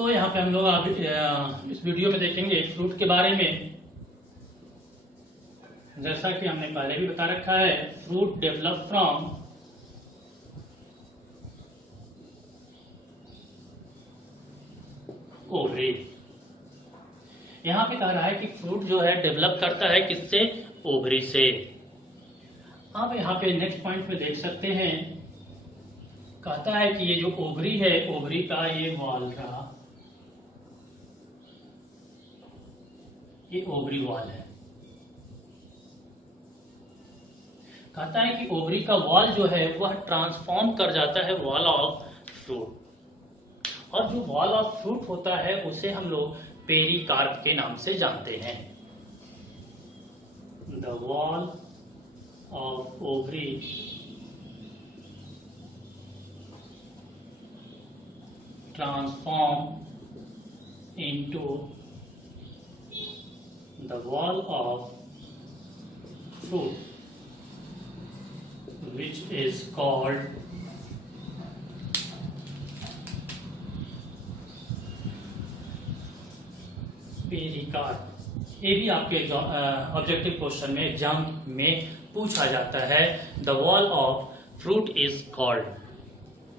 तो यहाँ पे हम लोग आप इस वीडियो में देखेंगे फ्रूट के बारे में। जैसा कि हमने पहले भी बता रखा है, फ्रूट डेवलप फ्रॉम ओवरी। यहाँ पे कह रहा है कि फ्रूट जो है डेवलप करता है किससे? ओवरी से। आप यहाँ पे नेक्स्ट पॉइंट में देख सकते हैं, कहता है कि ये जो ओवरी है, ओवरी का ये वॉल रहा, ये ओवरी वॉल है। कहता है कि ओवरी का वॉल जो है वह ट्रांसफॉर्म कर जाता है वॉल ऑफ फ्रूट, और जो वॉल ऑफ फ्रूट होता है उसे हम लोग पेरिकार्प के नाम से जानते हैं। The wall of ovary transform into the wall of fruit, which is called pericarp. ये भी आपके ऑब्जेक्टिव क्वेश्चन में एग्जाम में पूछा जाता है। The wall of fruit is called,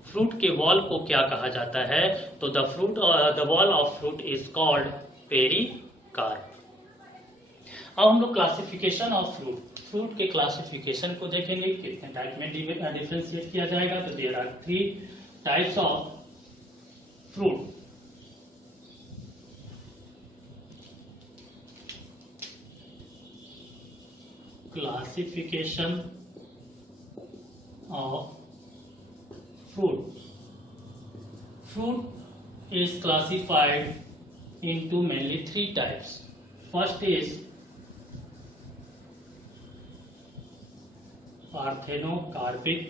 fruit के वॉल को क्या कहा जाता है? तो the wall of fruit is called pericarp. अब हम लोग क्लासिफिकेशन ऑफ फ्रूट, फ्रूट के क्लासिफिकेशन को देखेंगे, कितने टाइप में डिफरेंशिएट किया जाएगा। तो there are 3 types of fruit. Classification of fruit, fruit is classified into mainly 3 types. First is parthenocarpic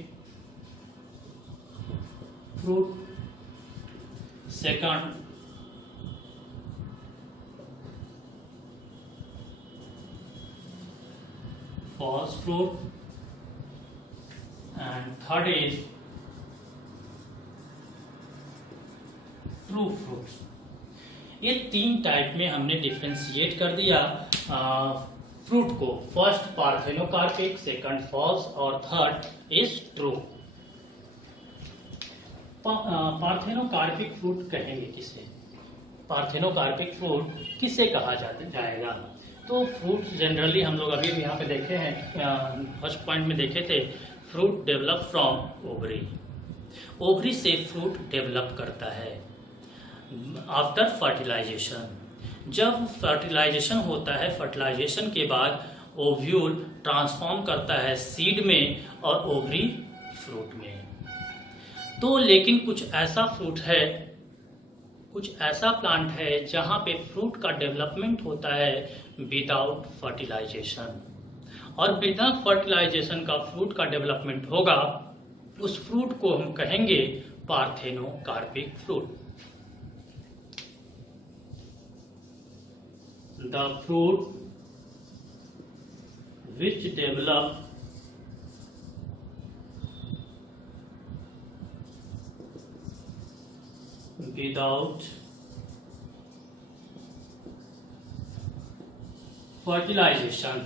fruit. Second, false fruit. And third is true fruits. ये 3 type में हमने डिफरेंशिएट कर दिया फ्रूट को। फर्स्ट पार्थेनोकार्पिक, सेकंड फॉल्स और third is true. Parthenocarpic fruit कहेंगे किसे? Parthenocarpic fruit किसे कहा जाएगा? तो फ्रूट जनरली हम लोग अभी भी यहाँ पे देखे हैं, फर्स्ट पॉइंट में देखे थे, fruit develop from ovary. Ovary से फ्रूट डेवलप करता है आफ्टर फर्टिलाइजेशन। जब फर्टिलाइजेशन होता है, फर्टिलाइजेशन के बाद ओव्यूल ट्रांसफॉर्म करता है सीड में और ओवरी फ्रूट में। तो लेकिन कुछ ऐसा फ्रूट है, कुछ ऐसा प्लांट है जहां पे फ्रूट का डेवलपमेंट होता है विदाउट फर्टिलाइजेशन, और बिना फर्टिलाइजेशन का फ्रूट का डेवलपमेंट होगा, उस फ्रूट को हम कहेंगे parthenocarpic fruit. The fruit which develop without fertilization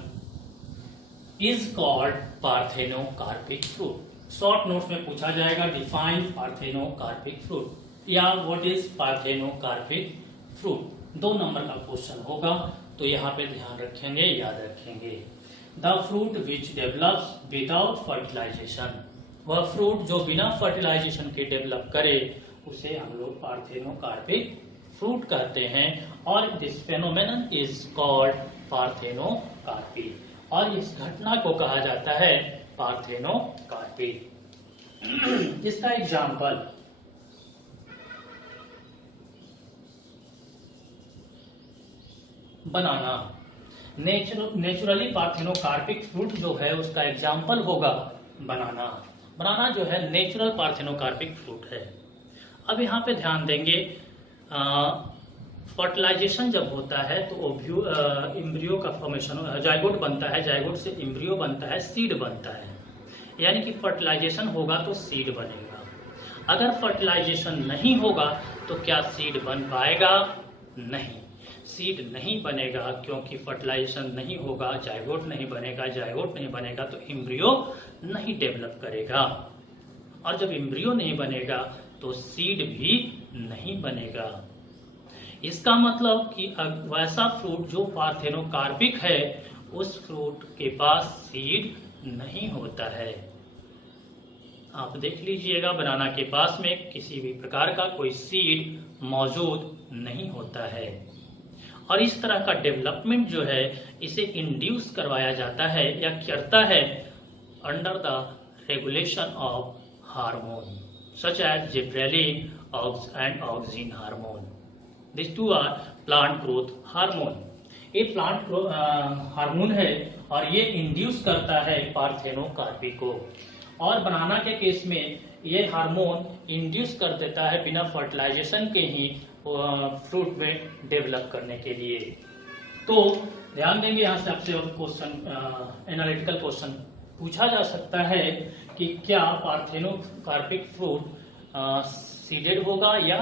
is called parthenocarpic fruit. Short notes में पूछा जाएगा डिफाइन पार्थेनोकार्पिक फ्रूट या what is parthenocarpic fruit. 2 number का क्वेश्चन होगा, तो यहाँ पे ध्यान रखेंगे, याद रखेंगे। The fruit which develops without fertilization, वह फ्रूट जो बिना फर्टिलाइजेशन के डेवलप करे उसे हम लोग पार्थेनोकार्पिक फ्रूट कहते हैं, और this phenomenon is called parthenocarpy, और इस घटना को कहा जाता है पार्थेनोकार्पी। इसका एग्जाम्पल बनाना। नेचुरली पार्थेनोकार्पिक फ्रूट जो है उसका एग्जाम्पल होगा बनाना। बनाना जो है नेचुरल पार्थेनोकार्पिक फ्रूट है। अब यहाँ पे ध्यान देंगे, फर्टिलाइजेशन जब होता है तो इम्ब्रियो का फॉर्मेशन, जाइगोट बनता है, जाइगोट से इम्ब्रियो बनता है, सीड बनता है, यानी कि फर्टिलाइजेशन होगा तो सीड बनेगा। अगर फर्टिलाइजेशन नहीं होगा तो क्या सीड बन पाएगा? नहीं, सीड नहीं बनेगा, क्योंकि फर्टिलाइजेशन नहीं होगा, जायगोट नहीं बनेगा, जायगोट नहीं बनेगा तो एम्ब्रियो नहीं डेवलप करेगा, और जब एम्ब्रियो नहीं बनेगा तो सीड भी नहीं बनेगा। इसका मतलब कि वैसा फ्रूट जो पार्थेनोकार्पिक है उस फ्रूट के पास सीड नहीं होता है। आप देख लीजिएगा, बनाना के पास में किसी भी प्रकार का कोई सीड मौजूद नहीं होता है। और इस तरह का डेवलपमेंट जो है इसे इंड्यूस करवाया जाता है या करता है under the regulation of hormone such as gibberellin and auxin hormone. This two are plant growth hormone. ये प्लांट हार्मोन है और ये इंड्यूस करता है पार्थेनोकार्पी को। और बनाना के केस में ये हार्मोन इंड्यूस कर देता है बिना फर्टिलाइजेशन के ही फ्रूट में डेवलप करने के लिए। तो ध्यान देंगे, यहाँ से आपसे क्वेश्चन एनालिटिकल क्वेश्चन पूछा जा सकता है कि क्या पार्थेनोकार्पिक फ्रूट सीडेड होगा या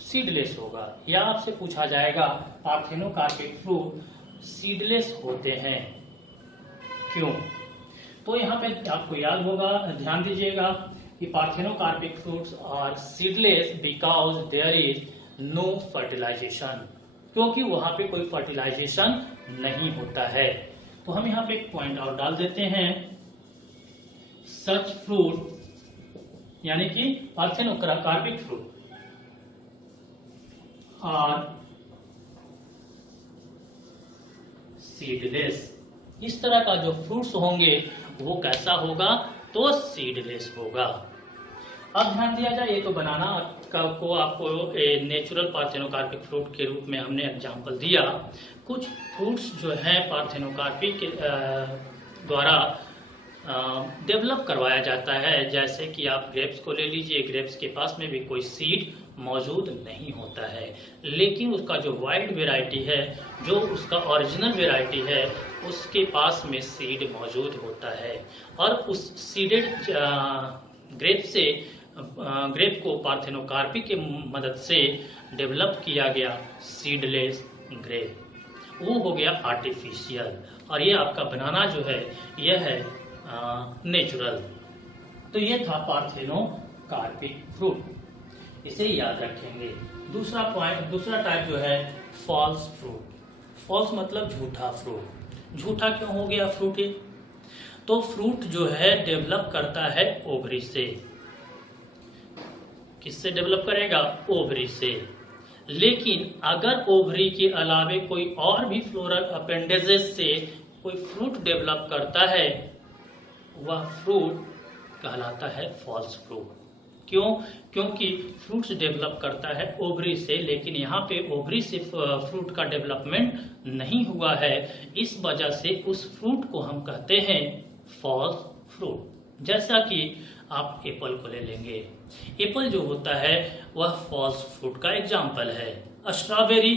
सीडलेस होगा, या आपसे पूछा जाएगा पार्थेनोकार्पिक फ्रूट सीडलेस होते हैं क्यों। तो यहाँ पे आपको याद होगा, ध्यान दीजिएगा कि parthenocarpic fruits are seedless because there is no fertilization, क्योंकि वहां पे कोई फर्टिलाइजेशन नहीं होता है। तो हम यहाँ पे एक पॉइंट और डाल देते हैं, सच फ्रूट यानी कि पार्थेनोकार्पिक फ्रूट आर सीडलेस। इस तरह का जो फ्रूट्स होंगे वो कैसा होगा? तो सीडलेस होगा। अब ध्यान दिया जाए, ये तो बनाना को आपको नेचुरल पार्थेनोकार्पिक फ्रूट के रूप में हमने एग्जांपल दिया। कुछ फ्रूट्स जो हैं पार्थेनोकार्पी के द्वारा डेवलप करवाया जाता है, जैसे कि आप ग्रेप्स को ले लीजिए। ग्रेप्स के पास में भी कोई सीड मौजूद नहीं होता है, लेकिन उसका जो वाइल्ड वेराइटी है, जो उसका ओरिजिनल वेराइटी है, उसके पास में सीड मौजूद होता है। और उस सीडेड ग्रेप को पार्थेनोकार्पी के मदद से डेवलप किया गया सीडलेस ग्रेप, वो हो गया आर्टिफिशियल। और ये आपका बनाना जो है यह है नेचुरल। तो ये था पार्थेनोकार्पिक फ्रूट, इसे याद रखेंगे। दूसरा टाइप जो है फॉल्स फ्रूट। फॉल्स मतलब झूठा फ्रूट। झूठा क्यों हो गया फ्रूट ये? तो फ्रूट जो है डेवलप करता है ओवरी से। किससे डेवलप करेगा? ओवरी से। लेकिन अगर ओवरी के अलावे कोई और भी फ्लोरल अपेंडेजेस से कोई फ्रूट डेवलप करता है, वह फ्रूट कहलाता है फॉल्स फ्रूट। क्यों? क्योंकि फ्रूट्स डेवलप करता है ओवरी से, लेकिन यहाँ पे ओवरी से फ्रूट का डेवलपमेंट नहीं हुआ है। इस वजह से उस फ्रूट को हम कहते हैं फॉल्स फ्रूट। जैसा कि आप एप्पल को ले लेंगे, एप्पल जो होता है वह फॉल्स फ्रूट का एग्जाम्पल है। स्ट्रॉबेरी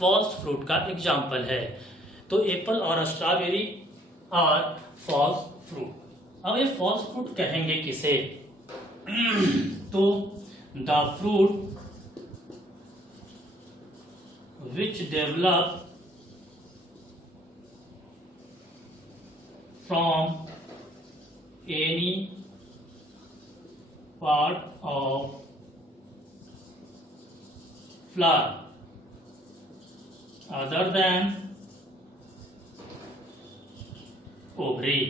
फॉल्स फ्रूट का एग्जाम्पल है। तो एप्पल और स्ट्रॉबेरी आर फॉल्स फ्रूट। अब ये फॉल्स फ्रूट कहेंगे किसे? तो the fruit which develop from any part of flower other than ovary.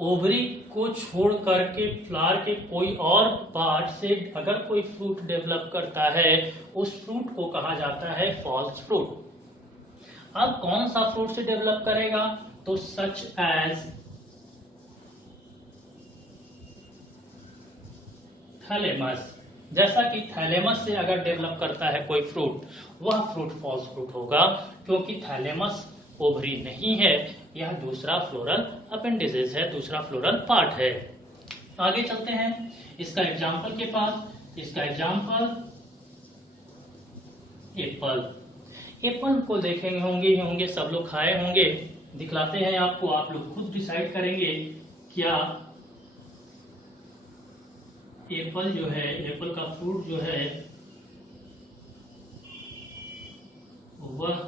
Ovary को छोड़ करके फ्लावर के कोई और पार्ट से अगर कोई फ्रूट डेवलप करता है, उस फ्रूट को कहा जाता है फॉल्स फ्रूट। अब कौन सा फ्रूट से डेवलप करेगा? तो सच एज थैलेमस। जैसा कि थैलेमस से अगर डेवलप करता है कोई फ्रूट, वह फ्रूट फॉल्स फ्रूट होगा, क्योंकि थैलेमस ओवरी नहीं है, यह दूसरा फ्लोरल अपेंडिसेस है, दूसरा फ्लोरल पार्ट है। आगे चलते हैं इसका एग्जाम्पल के पास। इसका एग्जाम्पल एप्पल। एप्पल को देखेंगे होंगे सब लोग खाए होंगे। दिखलाते हैं आपको, आप लोग खुद डिसाइड करेंगे क्या एप्पल जो है, एप्पल का फ्रूट जो है वह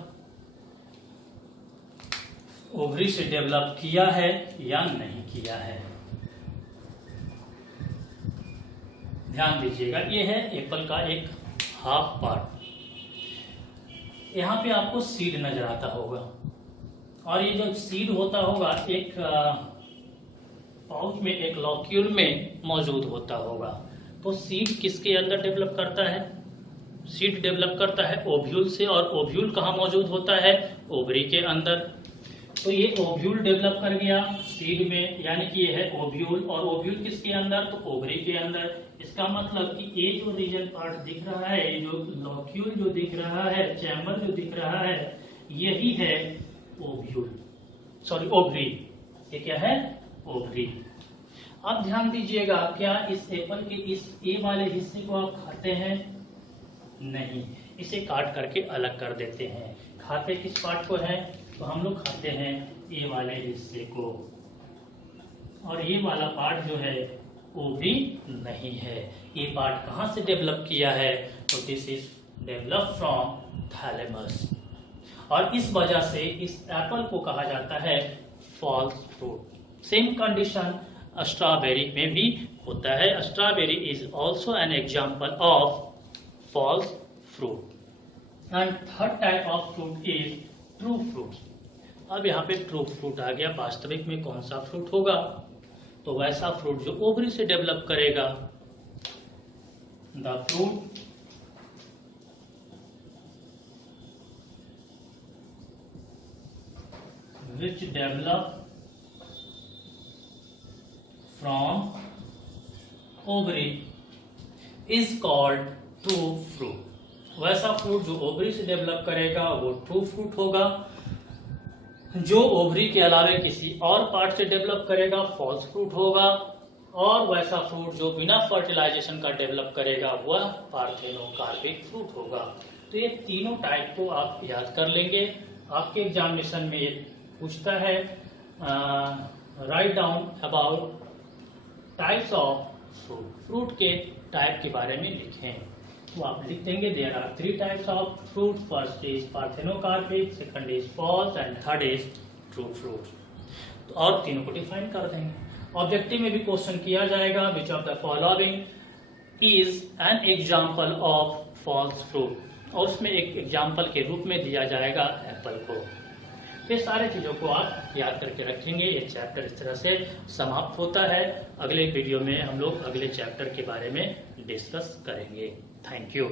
ओवरी से डेवलप किया है या नहीं किया है। ध्यान दीजिएगा, ये है एप्पल का एक हाफ पार्ट। यहाँ पे आपको सीड नजर आता होगा, और ये जो सीड होता होगा एक पाउच में, एक लॉक्यूल में मौजूद होता होगा। तो सीड किसके अंदर डेवलप करता है? सीड डेवलप करता है ओव्यूल से, और ओव्यूल कहाँ मौजूद होता है? ओवरी के अंदर। तो ये ओव्यूल डेवलप कर गया सीड में, यानी कि ये है ओव्यूल, और ओव्यूल किसके अंदर? तो ओवरी के अंदर। इसका मतलब कि ये जो रीजन पार्ट दिख रहा है, ये जो लॉक्यूल जो दिख रहा है, चैम्बर जो दिख रहा है, यही है ओव्यूल, सॉरी ओवरी। ये क्या है? ओवरी। अब ध्यान दीजिएगा, क्या इस एप्पल के इस ए वाले हिस्से को आप खाते हैं? नहीं, इसे काट करके अलग कर देते हैं। खाते किस पार्ट को है? तो हम लोग खाते हैं ए वाले हिस्से को, और ये वाला पार्ट जो है ओवरी नहीं है। ये पार्ट कहाँ से डेवलप किया है? तो this is develop from thalamus, और इस वजह से इस एप्पल को कहा जाता है false fruit. Same condition strawberry में भी होता है। Strawberry is also an example of false fruit. And third type of fruit is true fruit. अब यहाँ पे ट्रू फ्रूट आ गया। वास्तविक में कौन सा फ्रूट होगा? तो वैसा फ्रूट जो ओवरी से डेवलप करेगा। The fruit which develop from ovary is called true fruit। वैसा फ्रूट जो ओवरी से डेवलप करेगा वो ट्रू फ्रूट होगा। जो ओवरी के अलावा किसी और पार्ट से डेवलप करेगा फॉल्स फ्रूट होगा, और वैसा फ्रूट जो बिना फर्टिलाइजेशन का डेवलप करेगा वह पार्थेनोकार्पिक फ्रूट होगा। तो ये तीनों टाइप को आप याद कर लेंगे। आपके एग्जामिनेशन में ये पूछता है write down about types of fruit. Fruit के टाइप के बारे में लिखें। तो आप लिख देंगे there are 3 types of fruit. First is parthenocarpic, second is false, and third is true fruit. और तीनों को डिफाइन कर देंगे। ऑब्जेक्टिव में भी क्वेश्चन किया जाएगा, which of the following is an example of false fruit, और उसमें एक एग्जाम्पल के रूप में दिया जाएगा एप्पल को। ये सारे चीजों को आप याद करके रखेंगे। ये चैप्टर इस तरह से समाप्त होता है। अगले वीडियो में हम लोग अगले चैप्टर के बारे में डिस्कस करेंगे। Thank you.